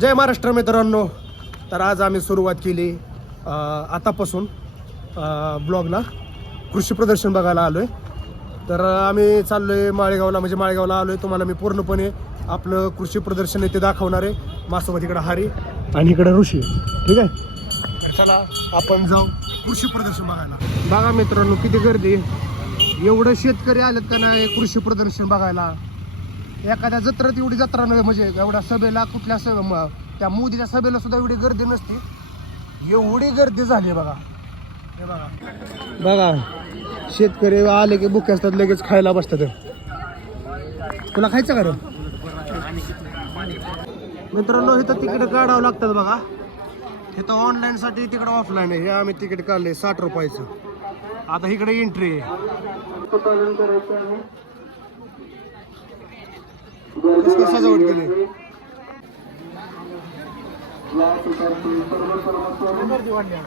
जय महाराष्ट्र मित्रांनो. तर आज आम्ही सुरुवात केली आतापासून ब्लॉगला. कृषी प्रदर्शन बघायला आलो आहे तर आम्ही चाललो आहे माळेगावला म्हणजे माळेगावला आलो आहे तुम्हाला मी पूर्णपणे आपलं कृषी प्रदर्शन इथे दाखवणार आहे. माझ्यासोबत इकडं हरी आणि इकडं ऋषी. ठीक आहे? चला आपण जाऊ कृषी प्रदर्शन बघायला. बघा मित्रांनो किती गर्दी एवढं शेतकरी आलेत का नाही कृषी प्रदर्शन बघायला? एखाद्या जत्रेत एवढी जत्रा नाही म्हणजे एवढ्या सभेला कुठल्या सभे म- त्या मोदीच्या सभेला सुद्धा एवढी गर्दी नसती. एवढी गर्दी झाली बघा. हे बघा. बघा शेतकरी आले की बुके असतात लगेच खायला बसतात. तुला खायचं का रे? मित्रांनो इथं तिकीट काढावं लागतात बघा. इथं ऑनलाईन साठी तिकडं ऑफलाईन आहे. हे आम्ही तिकीट काढले साठ रुपयाचं. आता इकडे एंट्री आहे. सजावट केली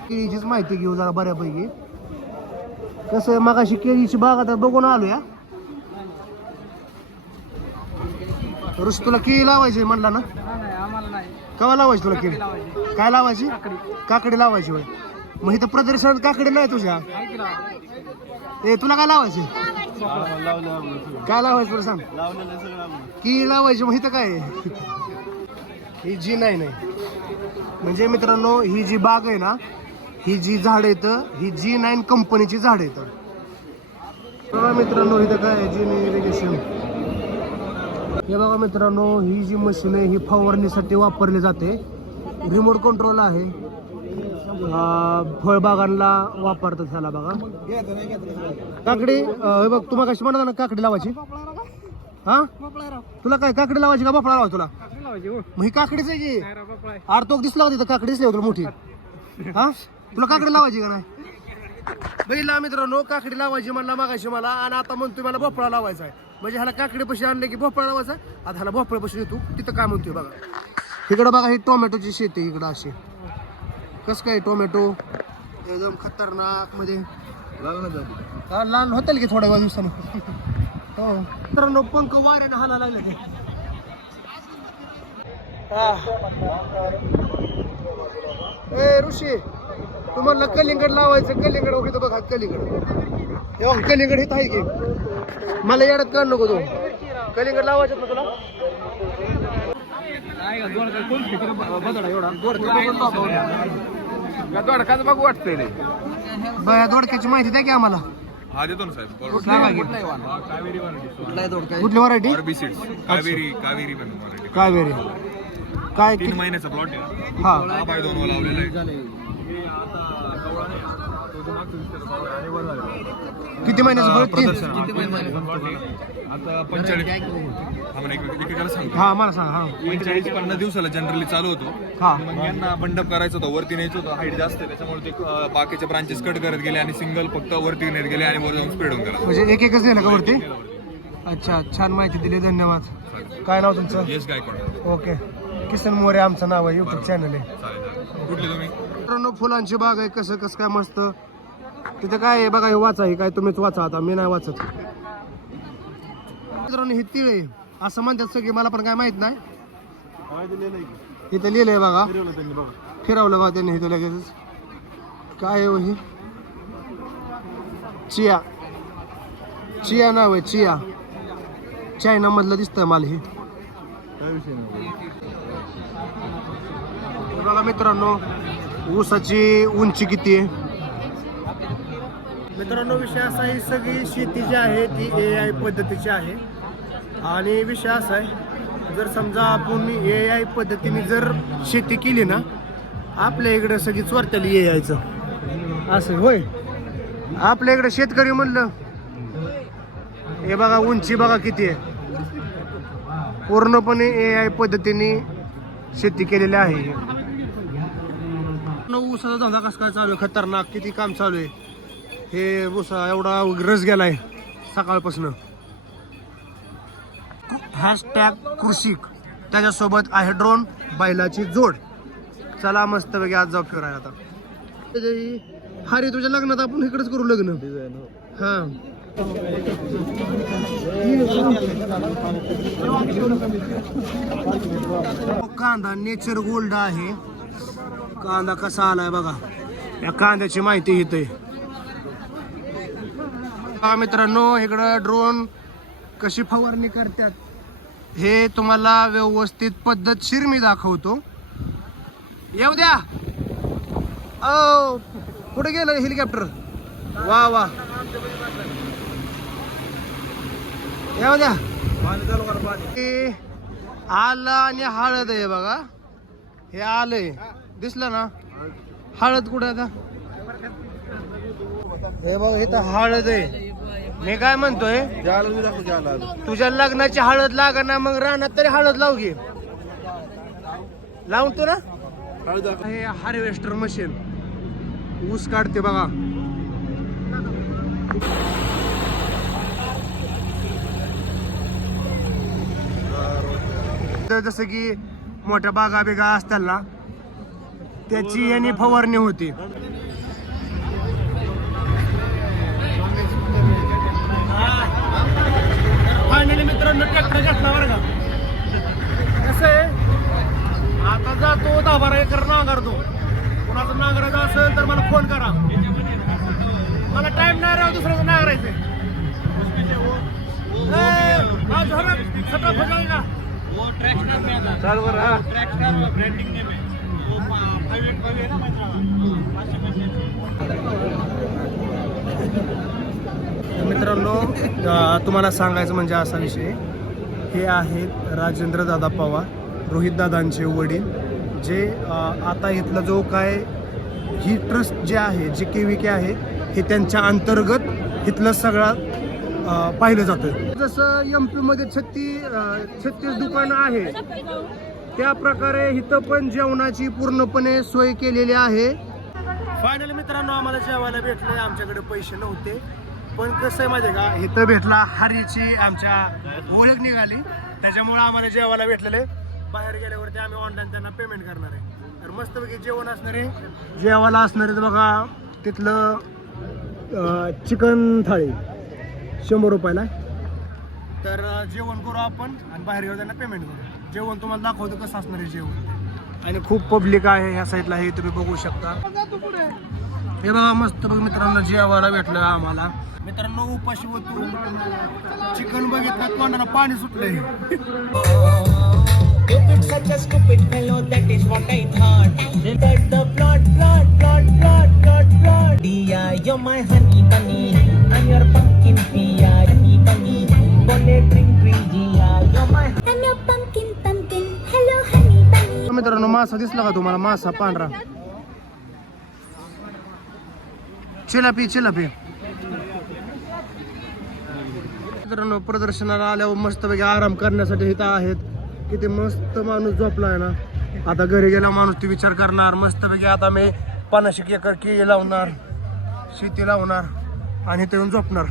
केळीचीच माहिती घेऊ जरा बऱ्यापैकी. कसं आहे मगाशी केळीची बाग आता बघून आलो या ऋषी तुला केळी लावायची म्हणला ना? केव्हा लावायची तुला केळी? काय लावायची? काकडी लावायची होय. मग इथं प्रदर्शनात काकडी नाही तुझ्या. ए तुला काय लावायची? काय लावायचं तुला सांग? केळी लावायची इथं काय? ही जी नाही नाही. म्हणजे मित्रांनो ही जी बाग आहे ना ही जी झाड आहेत ही जी नाईन कंपनीची झाड आहेत. बघा मित्रांनो इथं काय? जी इरिगेशन हे बघा मित्रांनो ही जी मशीन आहे ही फवारणीसाठी वापरली जाते. रिमोट कंट्रोल आहे. फळबागांना वापरतात ह्याला बघा. काकडी अं, हे बघ तुम्हाला कशी म्हणता ना काकडी लावायची? हा? तुला काय काकडी लावायची का भोपळा लावा तुला? मग ही काकडीच आहे की? आरतोक दिसला का तिथं? काकडी दिसली होती मोठी? हा? तुला काकडी लावायची का नाही? बघितला मित्रांनो काकडी लावायची म्हणला मागायची मला आणि आता म्हणतोय मला भोपळा लावायचा आहे. म्हणजे ह्याला काकडी पशी आणले की भोपळा लावायचा आता ह्याला भोपळा पशी येतो तिथं काय म्हणतोय बघा. इकडं बघा ही टोमॅटोची शेती आहे इकडं अशी. कसं काय टोमॅटो? एकदम खतरनाक म्हणजे. हा, लहान होतील की थोड्या वेळ दिवसानं? हो. मित्रांनो पंख वाऱ्याने हाला लागले ते. ए ऋषी तुम्हाला कलिंगड लावायचं कलिंगड वगैरे बघा कलिंगड. हे बघ, कलिंगड इथं आहे की? मला येडत काढ नको तू. कलिंगड लावायचं ना तुला? दोडकाच बघू वाटतंय रे बया दोडक्याची माहिती द्या की आम्हाला. हा देतो ना साहेब. सांगा की कुठली व्हरायटी सीड्स कावेरी कावेरी पण कावेरी. काय तीन किती- महिन्याचा प्लॉट आहे. हा. हा बाय दोन वाला लावलेला आहे. किती महिन्याचं फळ तीन. आता पंचेचाळीस. हा मला सांगतो. हा सांग हा. पंचेचाळीस पन्नास दिवसाला जनरली चालू होतो. हा. मग यांना बंडप करायचं होतं वरती न्यायचं होतं. हाईट जास्त आहे त्याच्यामुळे ते अं, बाकीचे ब्रांचेस कट करत गेले आणि सिंगल फक्त वरती नेत गेले आणि वर जाऊन स्प्रेड होऊन गेला. म्हणजे एक एकच दिलं का वरती? अच्छा छान माहिती दिली धन्यवाद. काय नाव तुमचं? यश गायकवाड. ओके. किसन मोरे आमचं नाव आहे युट्यूब चॅनल आहे. चालेल चालेल. कुठले तुम्ही? मित्रांनो फुलांची बाग आहे कसं कसं काय मस्त. तिथं काय आहे? बघा हे वाचा हे काय तुम्हीच वाचा आता. मी नाही वाचत. मित्रांनो हे तिळ आहे. असं म्हणतात सगळे मला पण काय माहीत नाही. इथं लिहिलंय बघा. फिरवलं बघा त्यांनी इथं लगेच काय आहे हो हे चिया. चिया नाव आहे चिया. चायना मधलं दिसतंय मला हे. बघा मित्रांनो ऊसाची उंची किती आहे? मित्रांनो विषय असा ही सगळी शेती जी आहे ती ए आय पद्धतीची आहे. आणि विषय असा आहे जर समजा आपण ए आय पद्धतीने जर शेती केली ना आपल्या इकडे सगळी चोरत्याली ए आयचं असं होय. आपल्या इकडे शेतकरी म्हणलं हे बघा उंची बघा किती आहे. पूर्णपणे ए आय पद्धतीने शेती केलेली आहे. ऊसाचा धंदा कसं काय चालू आहे? खतरनाक किती काम चालू आहे? हे भुसा एवढा रस गेलाय सकाळपासून. हॅशटॅग कृषिक. त्याच्यासोबत आहे ड्रोन बैलाची जोड. चला मस्त पैकी आज जाऊ फिरायला आता. हरी तुझ्या लग्नात आपण इकडेच करू लग्न? हा. कांदा नेचर गोल्ड आहे. कांदा कसा आलाय बघा. या कांद्याची माहिती इथे. मित्रांनो इकडं ड्रोन कशी फवारणी करतात हे तुम्हाला व्यवस्थित पद्धतशीर मी दाखवतो. येऊ द्या. ओ कुठे गेलं हेलिकॉप्टर वा वा. येऊ द्या. आलं आणि हळद आहे बघा. हे आलंय. दिसलं ना? हळद कुठं आता? हे बघ इथं हळद आहे. मी काय म्हणतोय? तुझ्या लग्नाची हळद लागा ना मग रानात तरी हळद लावू घे लावतो ना. हे हार्वेस्टर मशीन. ऊस काढते बघा. तर जसं की मोठ्या बागा बिगा असतात ना त्याची यांनी फवारणी होती फायनली मित्रांनो ट्रॅक्टर घेतला बरं का कसं आहे आता जातो दहा बारा एकर नांगरतो कोणाचं नांगरायचं असेल तर मला फोन करा. मला टाइम नाही राहू दुसऱ्याचं नांगरायचं आज सगळं फजाईल का? चाल बरं हा. मित्रांनो तुम्हाला सांगायचं म्हणजे असा विषय. हे आहेत राजेंद्र दादा पवार रोहित दादांचे वडील जे आता इथला जो काय ही ट्रस्ट जे आहे जे के व्ही के आहे हे त्यांच्या अंतर्गत इथलं सगळं पाहिलं जातं जसं एम पीमध्ये छत्तीस छत्तीस दुकानं आहे त्या प्रकारे इथं पण जेवणाची पूर्णपणे सोय केलेली आहे. फायनल मित्रांनो आम्हाला जेवायला भेटले आमच्याकडे पैसे नव्हते. पण कसं आहे माहिती आहे का? इथं भेटला हरीची आमच्या ओळख निघाली. त्याच्यामुळे आम्हाला जेवायला भेटलेले बाहेर गेल्यावरती आम्ही ऑनलाईन त्यांना पेमेंट करणार आहे. मस्तपैकी जेवण असणार आहे. जेवायला असणार आहे बघा तिथलं चिकन थाळी. शंभर रुपयाला तर जेवण करू आपण आणि बाहेर घेऊ त्यांना पेमेंट करू. जेवण तुम्हाला दाखवतो कसं असणार आहे जेवण. आणि खूप पब्लिक आहे ह्या साईडला हे तुम्ही बघू शकता. हे बघा मस्त बघ मित्रांनो जेवायला भेटलं आम्हाला. मित्रांनो उपाशी होतो चिकन बघितलं तोंडाला पाणी सुटलंय. Stupid, such a stupid fellow, that is what I thought. That the plot, plot, plot, plot, plot, plot. Dia, you're my honey bunny. I'm your pumpkin pia, honey bunny. Bonnet drink, drink, Dia, you're my I'm your pumpkin, pumpkin. Hello, honey bunny. मित्रांनो मासा दिसला का तुम्हाला मासा पांढरा चिलापी चिलापी मित्रांनो प्रदर्शनाला आल्यावर मस्तपैकी आराम करण्यासाठी इथं आहेत किती मस्त माणूस झोपला आहे ना. आता घरी गेला माणूस ते विचार करणार मस्तपैकी आता मी पन्नास एक एकर केळी लावणार शेती लावणार आणि इथे येऊन झोपणार.